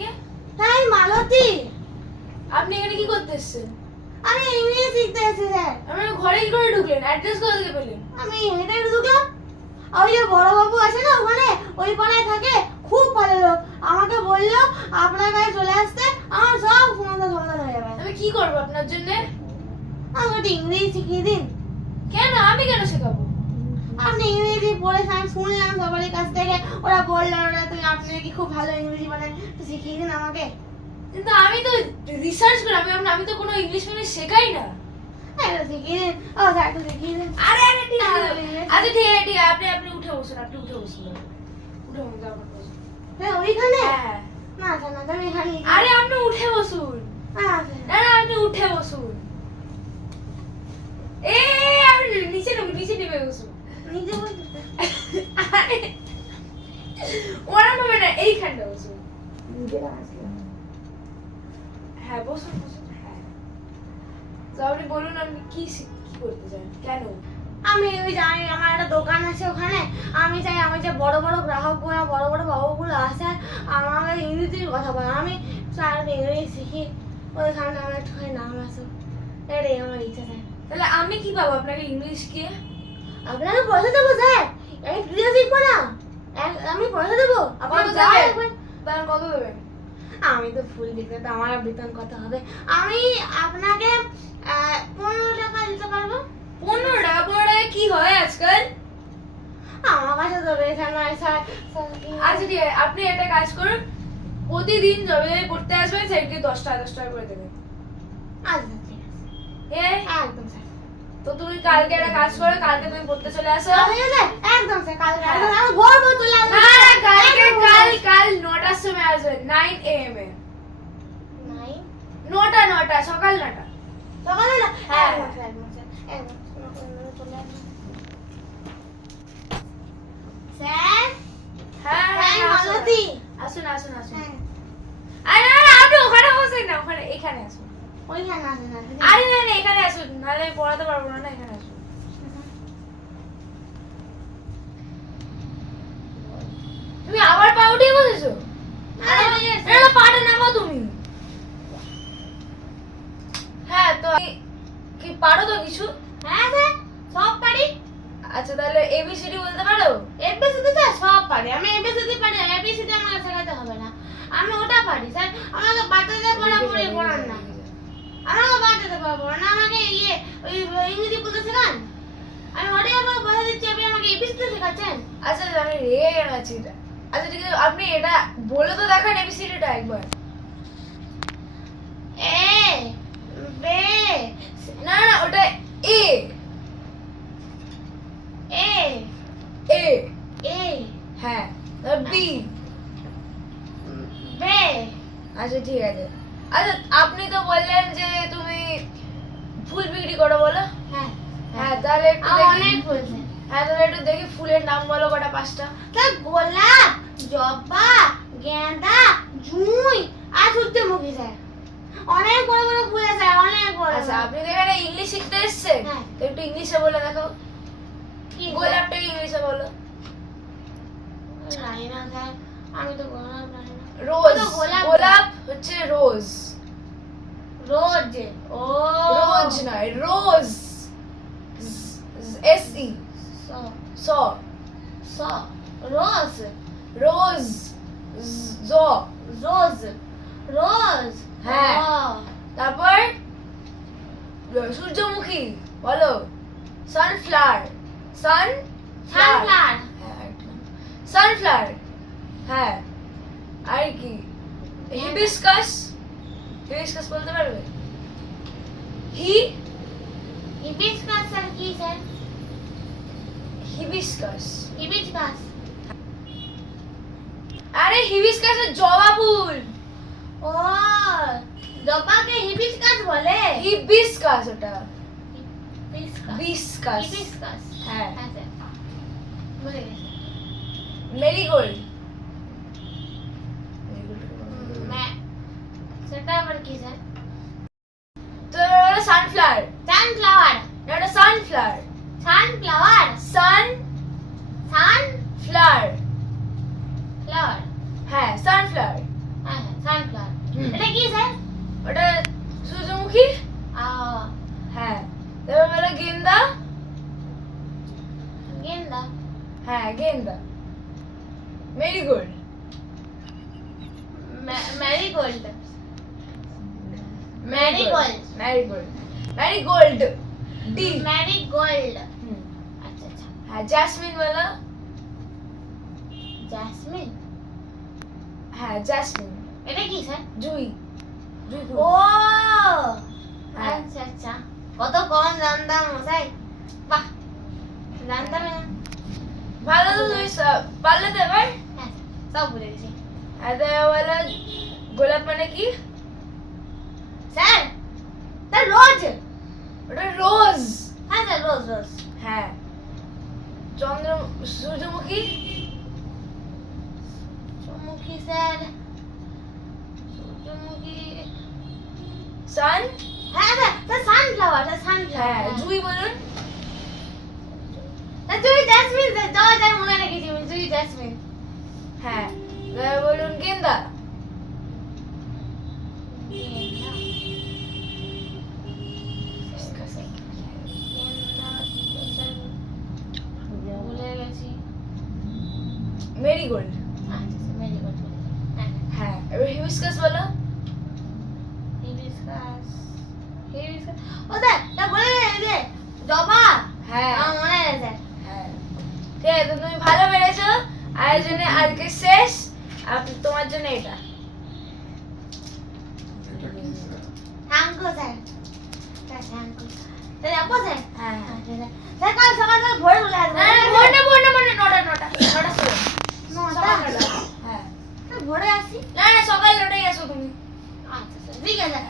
কে? তাই মালতী। আপনি এখানে কি করতে এসেছেন? আমি ইংরেজি শিখতে এসেছি স্যার। আপনি ঘরে কি করে ঢুকলেন? অ্যাড্রেস কোথা থেকে পেলেন? আমি হেঁটে ঢুকলাম। ওই যে বড় বাবু আছে না ওখানে, ওই পাড়ায় থাকে, খুব ভালো লোক। আমাকে বললো আপনার কাছে চলে আসতে, আমার সব সমাধান হয়ে যাবে। আমি কি করবো আপনার জন্য? আমাকে একটু ইংরেজি শিখিয়ে দিন। কেন? আমি কেন শেখাবো? আপনি ইংরেজি পড়েছেন, আমি শুনলাম সবারই কাছ থেকে, ওরা বললো ওরা তুমি আপনি নাকি খুব ভালো ইংরেজি বলেন, একটু শিখিয়ে দিন আমাকে। কিন্তু আমি তো রিসার্চ করি, আমি তো কোনো ইংলিশ মিডিয়াম শেখাই না। একটু শিখিয়ে দিন। ও স্যার একটু শিখিয়ে দিন। আরে আরে ঠিক আছে, আচ্ছা ঠিক আছে ঠিক আছে, আপনি উঠে বসুন, উঠে বসুন তারপর বসুন। হ্যাঁ ওইখানে? হ্যাঁ। না স্যার না, আমি এখানে। আরে আপনি উঠে বসুন। হ্যাঁ না না আপনি উঠে বসুন। আপনি নিচে নেমে বসুন। নিজে বলছি স্যার। আরে ওরম হবে না, এইখানটা বসুন। নিজে আসলাম। হ্যাঁ বসুন হ্যাঁ। তো আপনি বলুন আপনি কি করতে চান, কেন? আমি ওই জানি আমার একটা দোকান আছে ওখানে, আমি চাই আমার যে বড় বড় গ্রাহকগুলো বড় বড় বাবুগুলো আসে আমাকে ইংরেজিতে কথা বলে, আমি স্যার ইংরেজি শিখি, ওদের সামনে আমার একটুখানি নাম আসুক, এটাই আমার ইচ্ছা স্যার। তাহলে আমি কি পাবো আপনাকে ইংলিশ কে? আপনাকে পয়সা দেবো স্যার, আমি ফ্রিতে শিখবো না, আমি পয়সা দেবো আপনার কত যা দেবেন? লাগবে। তাহলে কত দেবেন? আমি তো ফুল বিক্রেতা, আমার বেতন কত হবে? আমি আপনাকে 15 টাকা দিতে পারবো। 15 টাকা? 15 টাকা কি হয় আজকাল? আমার কাছে তো বেতন নয় স্যার। আচ্ছা ঠিক আছে, আপনি একটা কাজ করুন, প্রতিদিন যবে পড়তে আসবেন সেটাকে 10 টাকা করে দেবেন। আচ্ছা ঠিক আছে, হ্যাঁ একদম স্যার। তো তুমি কালকে একটা কাজ করো, কালকে তুমি পড়তে চলে আসো। ঠিক আছে একদম স্যার, কালকে হ্যাঁ। একদম আমি ভোর ভোর চলে আসবো। না না কাল 9টার সময় আসবেন, 9 AM এ। নাই 9টা সকাল 9টা। সকালে না? হ্যাঁ। একদম স্যার, একদম স্যার, একদম চলে আসবো। স্যার হ্যাঁ হ্যাঁ আসুন, মালতী। আসুন হ্যাঁ আরে না না আপনি ওখানে বসেন না, এখানে আসুন। ওইখানে আছে স্যার। আরে না না এখানে আসুন, নাহলে আমি পড়াতে পারবো না, এখানে আসুন। তুমি আবার পা উঠিয়ে বসেছো? আরে ওই যে স্যার। না পাটা নামাও তুমি। হ্যাঁ তো কি পারো তো কিছু? হ্যাঁ স্যার সব পারি। আচ্ছা তাহলে এবিসিডি বলতে পারো? এবিসিডি স্যার সব পারি, আমি এবিসিডি পারি, এবিসিডি আমাকে শেখাতে হবে না, আমি ওটা পারি স্যার। আমাকে বাচ্চাদের পড়াপড়ি পড়ান না, আমাকে বাচ্চাদের পড়ান না, আমাকে ওই ইংরেজি বলতে শেখান। আমি ওটাই আপনাকে বলে দিচ্ছি, আপনি আমাকে এবিসিডি শেখাচ্ছেন। আচ্ছা আমি রেগে কেন আছি এটা? আচ্ছা ঠিক আছে, আপনি এটা বলে তো দেখান এবিসিডিটা একবার। এ বে না না ওটা এ এ এ এ হ্যাঁ, তারপর বি। বে। আচ্ছা ঠিক আছে। আচ্ছা আপনি তো বললেন যে তুমি ফুল বিক্রি করো, বলো। হ্যাঁ হ্যাঁ তাহলে একটু আমার দেখি। অনেক বলছে হ্যাঁ তাহলে একটু দেখি ফুলের নাম বলো কটা 5টা। স্যার, গোলাপ, জবা, গেঁদা, জুঁই আর সূর্যমুখী স্যার। অনেক বড় বড় ফুল আছে স্যার, অনেক বড়। আচ্ছা আপনি তো এখানে ইংলিশ শিখতে এসেছেন, হ্যাঁ। তো একটু ইংলিশে বলে দেখো। কি গোলাপটাকে ইংলিশে বলো। জানি না স্যার, আমি তো গোলাপ জানি না। রোজ। তো গোলাপ। গোলাপ হচ্ছে রোজ। রোজ। ও রোজ নয়, রোজ। এস ই স স স রোজ। রোজ জ রোজ রোজ। হ্যাঁ। ও, তারপর সূর্যমুখী বলো। সানফ্লাওয়ার। সানফ্লাওয়ার। সানফ্লাওয়ার হ্যাঁ। আর কি? হিবিস্কাস। হিবিস্কাস বলতে পারবে? হিবিস্কাস স্যার কি স্যার? হিবিস্কাস। হিবিস্কাস। আরে হিবিস্কাস জবা ফুল। ও, জবাকে হিবিস্কাস বলে? হিবিস্কাস ওটা। হিবিস্কাস। বিস্কাস। হিবিস্কাস। হ্যাঁ। হ্যাঁ স্যার, ভুলে গেছি। মেরিগোল্ড। সেটা আবার কি স্যার? তো সানফ্লাওয়ার। সানফ্লাওয়ার। এটা সানফ্লাওয়ার। সানফ্লাওয়ার। সানফ্লাওয়ার। ফ্লাওয়ার। হ্যাঁ সানফ্লাওয়ার। হ্যাঁ হ্যাঁ সূর্যমুখী আ হ্যাঁ তারপর বলো গেন্দা গেন্দা হ্যাঁ গেন্দা marigold Marigold Marigold Marigold Marigold D Marigold আচ্ছা আচ্ছা হ্যাঁ জাসমিন বলো জেসমিন হ্যাঁ জাসমিন এটা কি স্যার জুই জুই ফুল। ও হ্যাঁ। আচ্ছা আচ্ছা কত কম জানতাম মশাই বাহ জানতাম না ভালো তো তুমি পারলে তো এবার হ্যাঁ সব ভুলে গেছি হ্যাঁ তারপর বলো গোলাপ মানে কি স্যার স্যার রোজ ওটা রোজ হ্যাঁ স্যার রোজ রোজ হ্যাঁ সূর্যমুখী সূর্যমুখী স্যার সূর্যমুখী সান হ্যাঁ স্যার স্যার সানফ্লাওয়ার স্যার হ্যাঁ সানফ্লাওয়ার জুই বলুন স্যার জুই জেসমিন স্যার যাই মনে রেখেছি আমি জুই জেসমিন হ্যাঁ তারপর বলুন গেন্দা ভুলে গেছি মেরিগোল্ড আচ্ছা মেরিগোল্ড হ্যাঁ হ্যাঁ এবার হিবিস্কাস বলো হিবিস্কাস হিবিস্কাস ও স্যার তা বলে এই যে জবা হ্যাঁ আমার মনে আছে হ্যাঁ ঠিক আছে তো তুমি ভালো পেরেছো আয়োজনে আজকে শেষ তোমার জন্য এটা এটা কি sir? Thank you sir sir thank you sir আপু স্যার হ্যাঁ হ্যাঁ স্যার কাল সকাল সকাল ভোরে চলে আসবো মানে নটা ষোলো নটা হ্যাঁ ভোরে আসি না না সকাল নটাই আসো তুমি আচ্ছা স্যার ঠিক আছে